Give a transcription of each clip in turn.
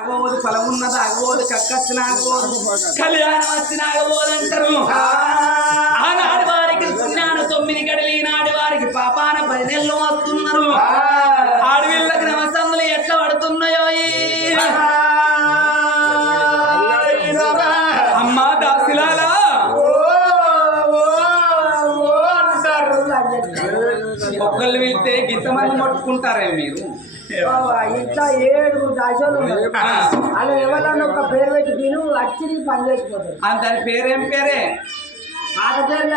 ఆగబోదు ఫలమున్నది ఆగబోదు కక్కచ్చిన ఆగబోదు కళ్యాణం వచ్చిన ఆగబోదు అంటారు. ఆనాడు వారికి పుణ్యాన 9 గడలు, ఈనాడు వారికి పాపాన 10 నెలలు వస్తున్నారు. ఆడవిళ్ళకి నమస్తందులు ఎట్లా పడుతున్నాయో అమ్మా దాసిలాలా ఒక్కళ్ళు వెళ్తే గింతమంది మొట్టుకుంటారే మీరు. ఇట్లా 7 దశలు అలా ఎవరన్నా ఒక పేరు పెట్టి తిను వచ్చి పని చేసిపోతారు. దాని పేరేం పేరే? పాత పేర్లే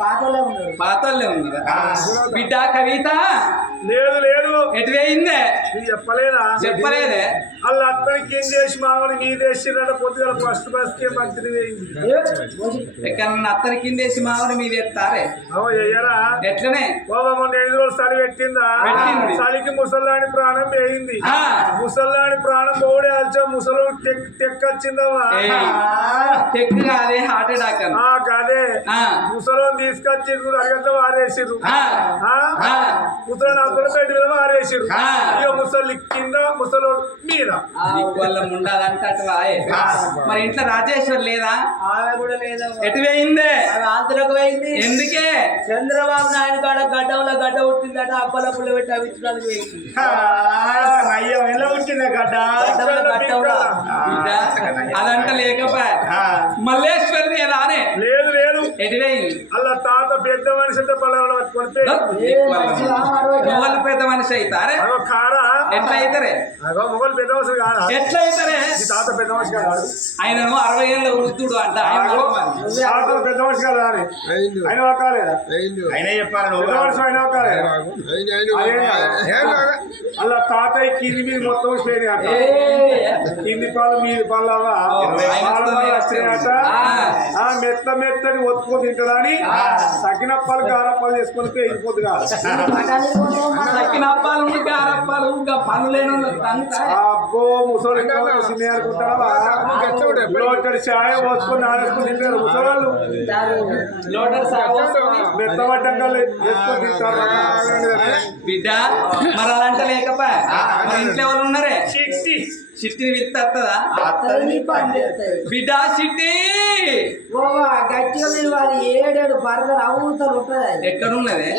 పాతలే ఉన్నారు. పాతలే ఉన్నారా? బిడ్డ కవిత లేదు లేదు ఎటు వేయిందే చెప్పలేదా? చెప్పలేదే. వాళ్ళ అత్తనికి ఏం చేసి మామూలు నీ దేశం పొద్దుగా ఫస్ట్ బస్కే మంచిది ఎక్కడ అత్తరి కిందేసి మామూలు మీద ఎత్తారే ఎయ్యరా ఎట్లనే మొన్న 5 రోజులు చలి పెట్టిందా? చలికి ముసల్లాని ప్రాణం వేయింది. ముసల్లాని ప్రాణం పోడే అల్చా ముసలు తెక్కొచ్చిందమ్మా. తెక్కు కాదే హార్ట్ అటాక్ అదే ముసలోని తీసుకొచ్చి అరగంట వారేసిర్రు. ముసలోని అక్కడ పెట్టి మీద వారేసిర్రు. ఇక ముసలి కింద ముసలోడు మీద వాళ్ళ ఉండాలంటే అటు మరి ఇంట్లో రాజేశ్వర్ లేదా? ఆమె కూడా లేదా. ఎటు వేయిందే? ఆంధ్రకు పోయింది. ఎందుకే? చంద్రబాబు నాయుడు కాడ గడ్డ పుట్టిందట. అప్పల పుల్ల పెట్టి అవించడానికి పోయింది. అయ్యో ఎలా పుట్టిందా గడ్డ? అదంట లేకపోయా మల్లేశ్వరి రానే లేదు లేదు ఎటు వేయింది? అలా తాత పెద్ద మనిషి అంటే పొలాలు పట్టుకుంటే మొగలు పెద్ద మనిషి అవుతారే కారా ఎట్లా అవుతారే? మొగలు పెద్ద మనిషి కాదా? ఎట్లా అవుతారే? తాత పెద్ద మనిషి కాదు. ఆయనను 60 ఏళ్ళ వృద్ధుడు అంట. తాత పెద్ద మనిషి కాదు అని ఆయన ఒక్కలేదా? అయినా చెప్పాలి పెద్ద మనిషి ఆయన ఒక్కలేదా? అలా తాతయ్య కింది మీద మొత్తం స్టేట్ అంట. కింది పాలు మీది పాలు మెత్త మెత్తని ఒత్తుకో తింటదని సకినప్పాలు గారప్పాలు చేసుకొని వెళ్ళిపోద్దు కాదు. సకినప్పాలు గారప్పాలు ఇంకా పనులు లేని అబ్బో ముసలి అనుకుంటారా? లోటడి చాయ పోసుకొని నానేసుకొని తింటారు ముసలాళ్ళు. మెత్తబడ్డంగా వేసుకొని తింటారు. బిడ్డ మరి అలాంటి లేకపోయా ఇంట్లో ఎవరు ఉన్నారే? చిట్టిని విత్తదా బిడ్డ? చిట్టి గట్టిగా వాళ్ళు 7 బర్గర్ అవుతారు ఉంటుంది. ఎక్కడున్నదే?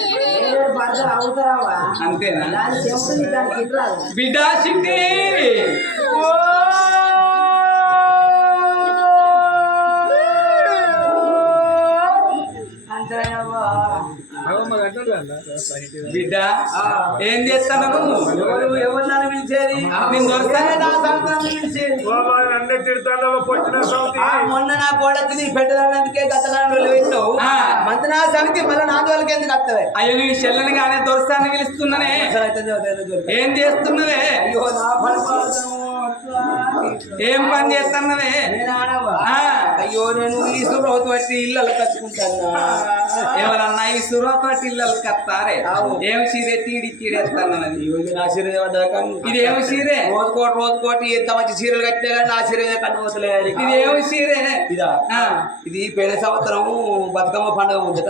7 బర్గర్ అవుతారావా? అంతేనా? దాని చెప్తుంది దానికి ఇట్లా బిడ్డ చిట్టి బిడ్డ ఏం చేస్తాను నువ్వు? ఎవరిని పిలిచేది? నేను దొరుకుతానే నా అన్నీ తిడతాను పొట్టిన సౌతి. మొన్న నా కోడకి నీ పెట్టడానికే గతనాలు పెట్టావు. మంతనా సమితి మళ్ళీ నా వాళ్ళకి ఎందుకు వస్తావే? అయ్యో నీ చెల్లని కానీ దొరసాన్ని పిలుస్తున్నానే. ఏం చేస్తున్నవే? అయ్యో నా పరిపాలన ఏం పని చేస్తున్నవే? అయ్యో నేను ఈ సురోతు బట్టి ఇళ్ళలు కట్టుకుంటాను. ఎవరన్నా ఈ సురోతు బట్టి ఇళ్ళలు కత్తారే? ఏం చీరే తీడెత్తానది? నా చీర ఇది ఏం చీరే? రోజుకోటి ఎంత మంచి చీరలు కట్టినా కానీ నా చీర కట్టుకోవట్లే. ఇది ఏం చీరే? ఇదా ఇది పేద సంవత్సరం బతుకమ్మ పండుగ ఉందట.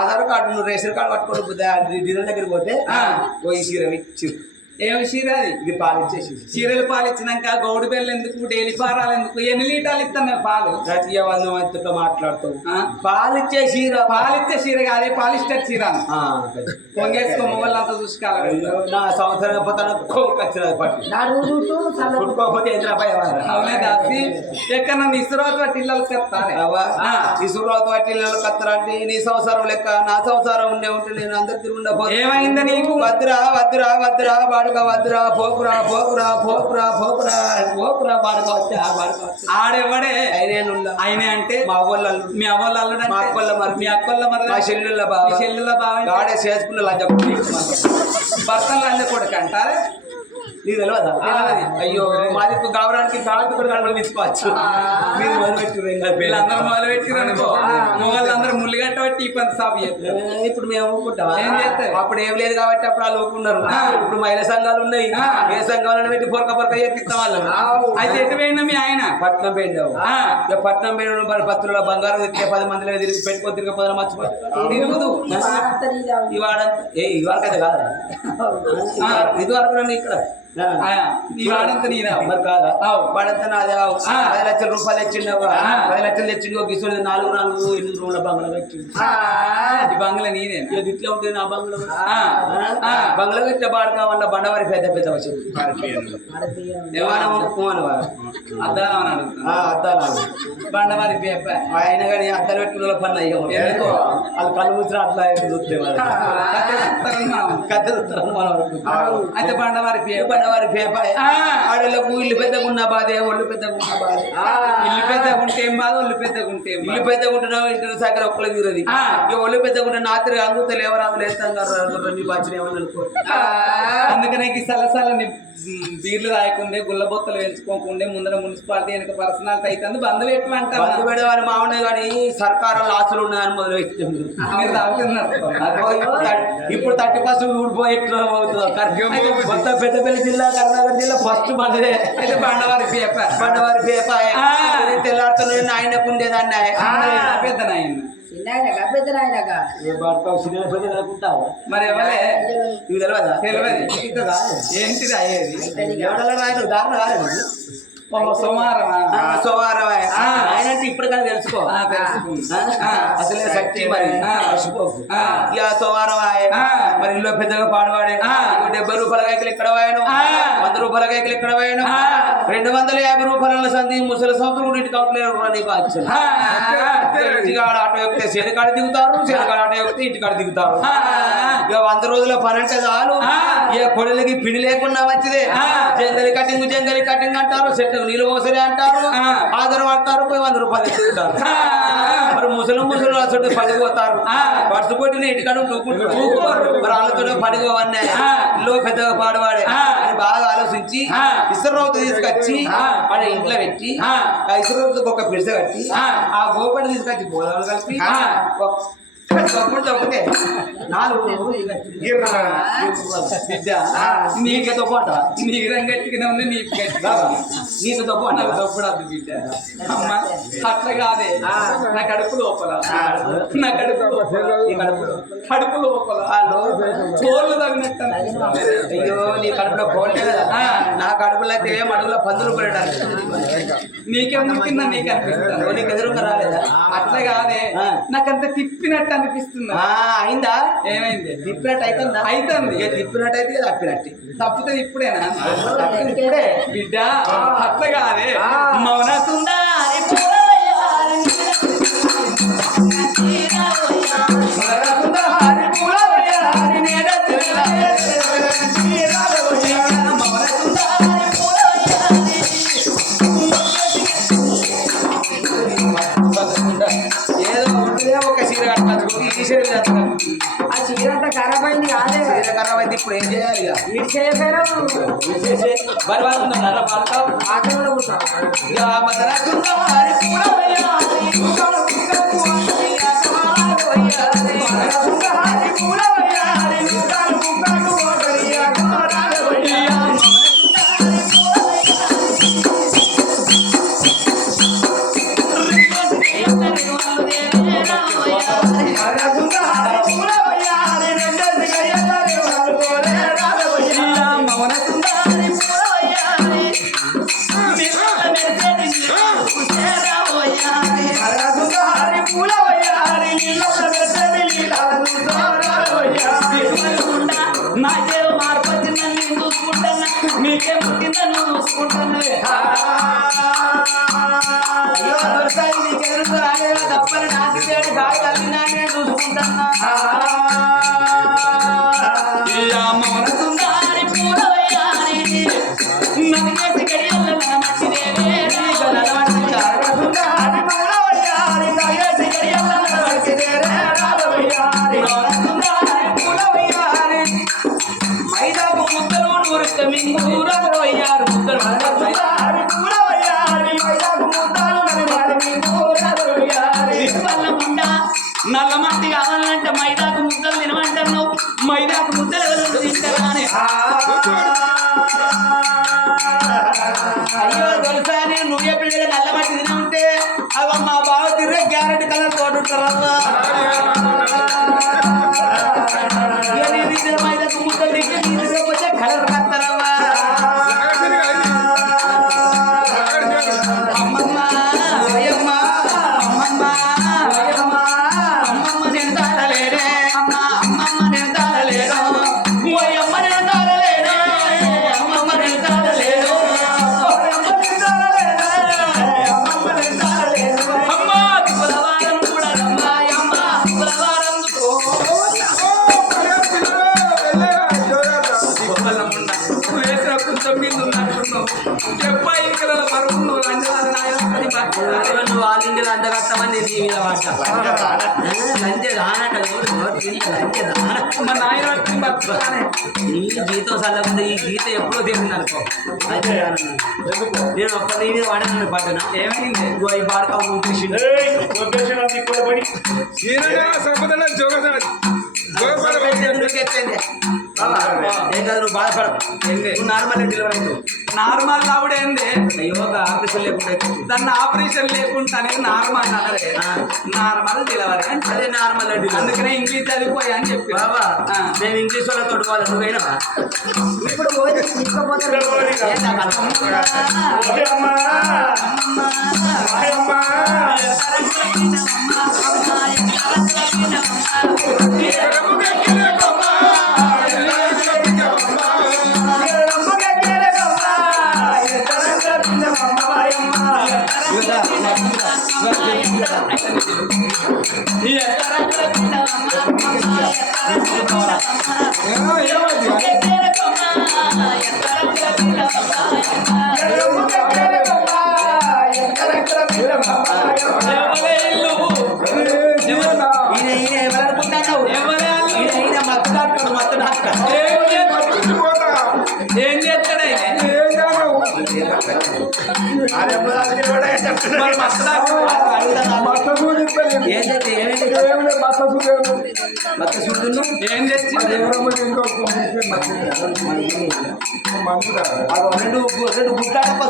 ఆధార్ కార్డు రేషన్ కార్డు పట్టుకోవడం డీలర్ దగ్గరికి పోతే ఈ చీర ఇచ్చి. ఏమి చీర అది? ఇది పాలిచ్చేసి చీరలు పాలిచ్చినాక గౌడు బెల్లు ఎందుకు? డైలీ పారాలు ఎందుకు? ఎన్ని లీటర్లు ఇస్తాను పాలు? ప్రతి 100 మందితో మాట్లాడుతావు. పాలిచ్చే చీర పాలిచ్చే చీర కాదే పాలిస్టర్ చీర కొంగేసుకో మొగళ్ళంతా చూసుకోవాలి. నా సంవత్సరం పట్టుకోకపోతే అవునే దాసి ఎక్కడ ఇసురాతు పట్టి ఇళ్ళకి కత్తారే? ఇసురాతు పట్టి ఇళ్ళకి కత్తారంటే నీ సంవత్సరం లెక్క నా సంవత్సరం ఉండే ఉంటే నేను అందరు తిరుగుండకపోతే ఏమైందా నీకు? వద్దురా వద్దురా వద్దురా బాడుక వద్దురా పోకురా పోకురా పోకురా పోకురా పోకురా బాడుక వచ్చా బాడుక. ఆడెవడే? ఆయన అంటే మా అవ్వళ్ళు. మీ అవ్వళ్ళు అల్లుడు? మా అక్కళ్ళ మరి మీ అక్కళ్ళ మరి మా చెల్లెళ్ళ బావ. చెల్లెళ్ళ బావ ఆడే చేసుకున్న లంజ భర్తలు లంజ కొడుకు అంటారే? నీకు తెలియదా? అయ్యో మాది గౌరవానికి కాదు కూడా తీసుకోవచ్చు. మీరు మొదలుపెట్టారు వీళ్ళందరూ మొదలుపెట్టారు అనుకో మొగళ్ళందరూ ముళ్ళుగట్ట బట్టి ఈ పని సాపు చేస్తారు. ఇప్పుడు మేము ఊరుకుంటాం. ఏం చేస్తారు? అప్పుడు ఏం లేదు కాబట్టి అప్పుడు వాళ్ళు ఊరుకున్నారు. ఇప్పుడు మహిళా సంఘాలు ఉన్నాయి. ఏ సంఘాలను పెట్టి పొరక చేపిస్తాం వాళ్ళని. అయితే ఎటు పోయినా మీ ఆయన? పట్నం పోయిండావు. పట్నం పోయిన పత్రుల బంగారం తెచ్చే 10 మందిలో తిరిగి పెట్టుకొని తిరగపోదా మర్చిపోయి తిరుగుదు. ఇవాళ ఇవాళకైతే కాదు ఇది వరకు ఇక్కడ నీ వాడంతా నీదా మరి కాదా అవు. వాడంతా నాదే 10 లక్షల రూపాయలు తెచ్చిండు 10 లక్షలు తెచ్చిండు ఒక గిసుడు 4 రూమ్ల బంగ్లా కట్టిండు ఈ బంగ్లా నీదే ఇది ఇట్లా ఉంటుంది నా బంగ్లా బంగ్లా కట్టే బాడు కావాల బండవారి పెద్ద పెద్ద వచ్చింది అద్దాలని అడుగుతున్నా అద్దాలు బండవారి పేపర్ ఆయన కానీ అద్దాలు పెట్టుకున్న పనులు అయ్యో వాళ్ళు కళ్ళు ముచ్చిన అట్లా చూస్తే కథ చూస్తారని మనం అనుకుంటాం అయితే బండవారి పేపర్ బండవారి పేపర్ ఆడలకు ఇల్లు పెద్దగా ఉన్న బాధే ఒళ్ళు పెద్దగా ఉన్న బాధ ఇల్లు పెద్దగా ఉంటే ఏం బాధ ఒళ్ళు పెద్దగా ఉంటే ఏం బాధ. ఇల్లు పెద్దగా ఉంటున్నావు ఇంటి సాగర ఒక్కలు తీరది ఇక ఒళ్ళు పెద్దగా ఉంటే నాతిరి అంగుతలు ఎవరు లేస్తాం కదా నీ బాధ్యత ఏమని అనుకో అందుకనే ఈ సలసాల బీర్లు రాయకుండే గుల్లబొత్తలు పెంచుకోకుండే ముందర మున్సిపాలిటీ వెనక పర్సనాలిటీ అయితే బంధు పెట్టమంటారు బంధు పెడేవారు మామూలు కానీ సర్కారు లాసులు ఉన్నాయని మొదలు పెట్టింది మీరు తాగుతున్నారు ఇప్పుడు 30% ఊడిపోయి ఎట్లా అవుతుంది మొత్తం పెద్దపల్లి జిల్లా కర్ణాటక జిల్లా ఫస్ట్ మనదే అయితే బండవారి పేపర్ బండవారి పేపాయ తెల్లాడుతున్న ఆయనకు ఉండేదాన్ని పెద్ద నాయన మరి ఎవరే ఇవి తెలియదా తెలియదు ఏంటిది అయ్యేది ఎవడలా రాయను దారుణ రాలేదు సోమవారం సోమవారం ఆయన అంటే ఇప్పటికైనా తెలుసుకో అసలే శక్తి మరి మర్చిపోకు ఇక సోమవారం మరి ఇల్లు పెద్దగా పాడువాడే 70 రూపాయల కైకిలు ఇక్కడ వాయను 100 రూపాయల కైకిలు ఇక్కడ వాయను 250 రూపాయల సంధి ముసలి సంవత్సరం కూడా ఇంటికి అవుట్లేదు నీకు వచ్చాను ఇంటికాడ ఆటో ఎక్కితే చేనుకాడ దిగుతారు చేనుకాడ ఆటో ఎక్కితే ఇంటికాడ దిగుతారు ఇక 100 రోజుల పని అంటే చాలు ఇక కొడులకి పిడి లేకుండా వచ్చిదే జంగలి కటింగ్ అంటారు చెట్టుకు నీళ్ళు పోసరే అంటారు ఆధారం పడతారు పోయి 100 రూపాయలు ఎత్తుకుంటారు మరి ముసలు అసలు పడిపోతారు పడుసు కొట్టిన ఇంటికాడ మరి వాళ్ళతో పడిపోవన్నీ ఇల్లు పెద్దగా పాడువాడే అని బాగా ఆలోచించి ఇసురౌత తీసుకొచ్చి వాడి ఇంట్లో పెట్టి ఆ ఇసురౌతకు ఒక పిడిస కట్టి ఆ గోపడి తీసుకొచ్చి బోధాలు కలిపి ఒకటే 4 నీకుతో పాట నీకు రంగట్టుగానే ఉంది నీకు నీకుతో పాట తప్పుడు బిడ్డ అమ్మ అట్లా కాదే నా కడుపు లోపల నా కడుపు లోపల కోళ్ళు తగినట్టు అయ్యో నీ కడుపులో కోళ్ళే కదా నా కడుపులో అయితే ఏం అడుగులో 10 రూపాయలు నీకెందుకు కింద నీకు అనిపిస్తుంది నీకు ఎదురుగా రాలేదా అట్లా కాదే నాకంత తిప్పినట్టు అనిపిస్తుంది అయిందా ఏమైంది తిప్పినట్టు అవుతుందా అవుతుంది ఇక తిప్పినట్టు అయితే తప్పినట్టు తప్పితే ఇప్పుడేనా ఇప్పుడే బిడ్డ అట్లా కాదే మౌన సుందరి ఆ చీర అంతా ఖరాబ్ అయింది కాదే ఖరాబ్ అయితే ఇప్పుడు ఏం చేయాలి ఇటు చేయకపోయినా మరి వాళ్ళు ఆటలో కూర్చో నాకే మార్పు వచ్చిందని నేను చూసుకుంటాను నీకే పుట్టిందని నువ్వు చూసుకుంటాను తప్పని నాటి గాడి తల్లినా నేను చూసుకుంటాను సుందరి పూలవయ్యారి నన్నేసి గడియల్ల మైదాకు ముద్దలు నూరుక మింగూరలు అయ్యారు ముద్దలు నల్ల మట్టి కావాలంటే మైదాకు ముద్దలు తినమంటాను మైదాకు ముద్దలు ఎవరు తింటారు కానీ అయ్యో తెలుసా నేను నువ్వే పిల్లలు నల్ల మట్టి తిని ఉంటే అవి మా బావ తిరిగే గ్యారెంటీ కలర్ తోడు ఉంటారమ్మా మైదాకు ముద్దలు తింటే నీ వచ్చే కలర్ కత్తారమ్మా లంచే రానట లంచే రాన మా నాయన పట్టుకుని బతుకుతానే. ఈ జీతం చల్లకుండా ఈ జీతం ఎప్పుడో తెలిసింది అనుకో అయితే నేను ఒక్క నీ మీద వాడాను పట్టున ఏమైంది? ఇగో ఈ బాడక ఊపిసిండు ఏం కాదు నువ్వు బాధపడవు నువ్వు నార్మల్ డెలివరీ అవుతావు నార్మల్ లావుడేంది? యోగా ఆపరేషన్ లేకుండా అవుతుంది. దాన్ని ఆపరేషన్ లేకుండానే నార్మల్ అన్నదే. నార్మల్ డెలివరీ అంటే అదే నార్మల్ డెలివరీ. అందుకనే ఇంగ్లీష్ చదివిపోయా అని చెప్పి. బాబా మేము ఇంగ్లీష్ వాళ్ళతో పోవాలి నువ్వైనా ఇప్పుడు పోయి తీసుకుపోతారు. ఏం చేస్తాడు ఏదైతే మత్త చూడు ఏం తెచ్చింది? రెండు గుట్టాడప్ప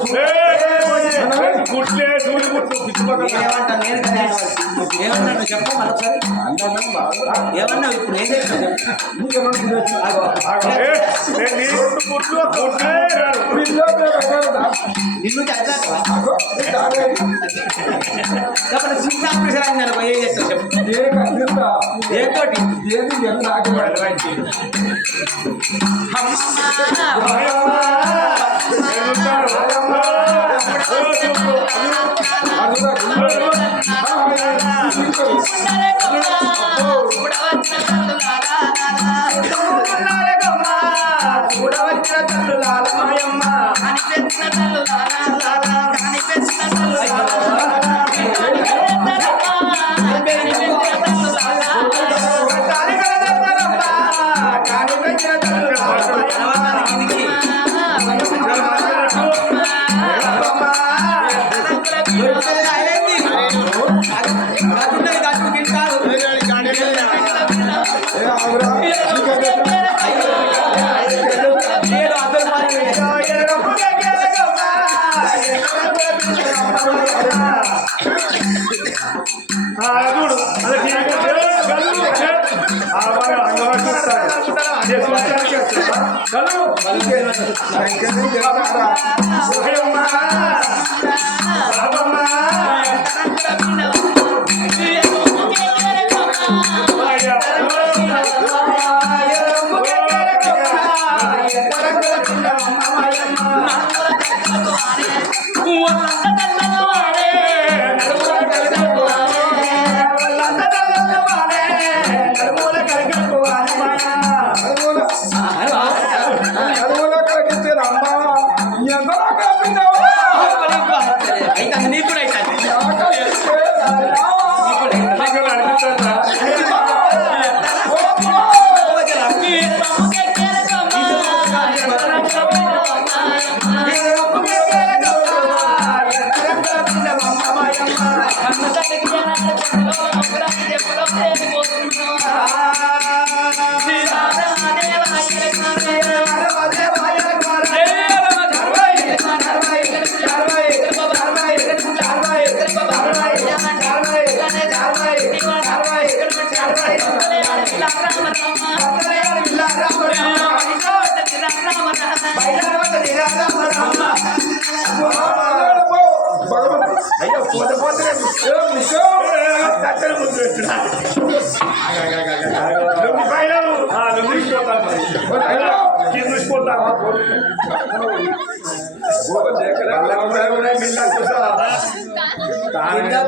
ఏమంటాను నేను కదా ఏమన్నాను చెప్పు మరొకసారి ఏమన్నావు ఇప్పుడు ఏం తెచ్చినా నిన్ను చదివాక చిన్న ఆపరేషన్ అయింది అనుకో ఏం చేస్తావు చెప్పు ఏతోటి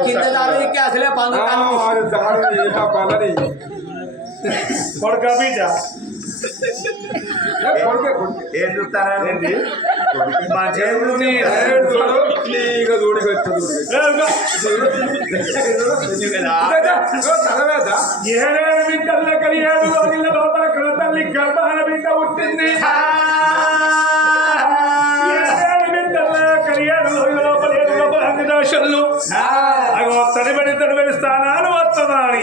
కింద దానికి అసలే కొడుక బిడ్డ ఏం చూస్తారా మా జేబులు చూడగొచ్చు ఏడేడు బిడ్డల కలియాడు రోజుల లోపల కన్న తల్లి గర్భాన బిడ్డ పుట్టింది. ఏడేడు బిడ్డల కలియాడు రోజుల లోపల ఏడు లోపల అన్ని దోషులు అగో తడిబడి స్థానాలు వస్తున్నాడు.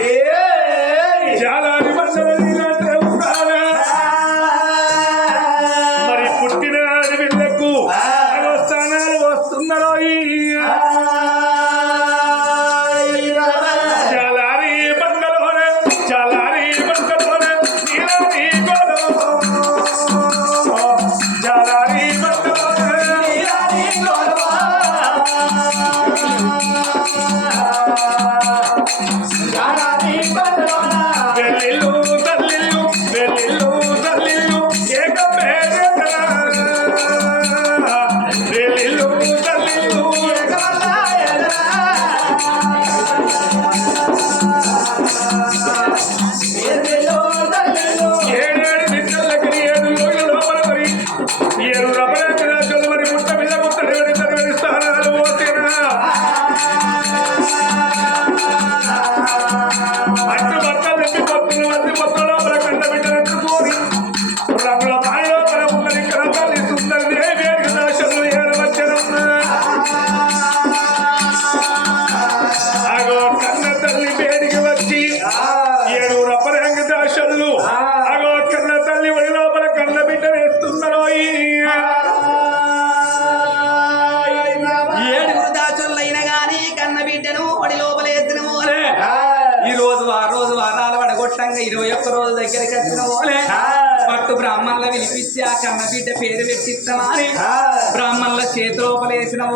జాలాని మరి పుట్టిన బిడ్డకు అగో స్థానాలు వస్తున్నారో. పట్టంగా 21 రోజు దగ్గరికి వచ్చిన పోలే పట్టు బ్రాహ్మణుల విలిపించి ఆ కన్న బిడ్డ పేరు పెట్టిస్తామని బ్రాహ్మణుల చేతిలోపలేసిన